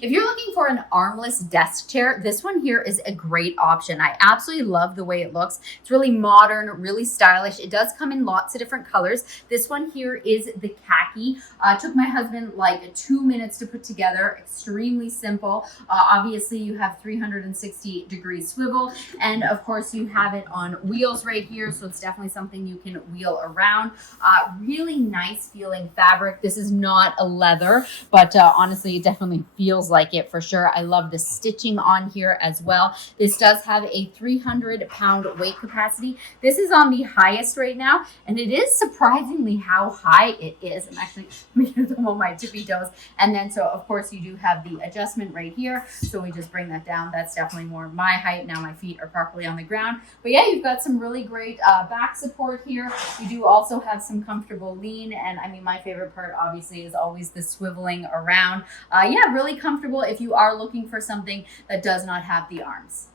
If you're looking for an armless desk chair, this one here is a great option. I absolutely love the way it looks. It's really modern, really stylish. It does come in lots of different colors. This one here is the khaki. Took my husband like 2 minutes to put together. Extremely simple. Obviously, you have 360-degree swivel, and of course, you have it on wheels right here, so it's definitely something you can wheel around. Really nice feeling fabric. This is not a leather, but honestly, it definitely feels like it for sure. I love the stitching on here as well. This does have a 300-pound weight capacity. This is on the highest right now, and it is surprisingly how high it is. I'm actually making them on my tippy toes. And then, so of course, you do have the adjustment right here. So we just bring that down. That's definitely more my height. Now my feet are properly on the ground. But yeah, you've got some really great back support here. You do also have some comfortable lean. And I mean, my favorite part obviously is always the swiveling around. Yeah, really comfortable if you are looking for something that does not have the arms.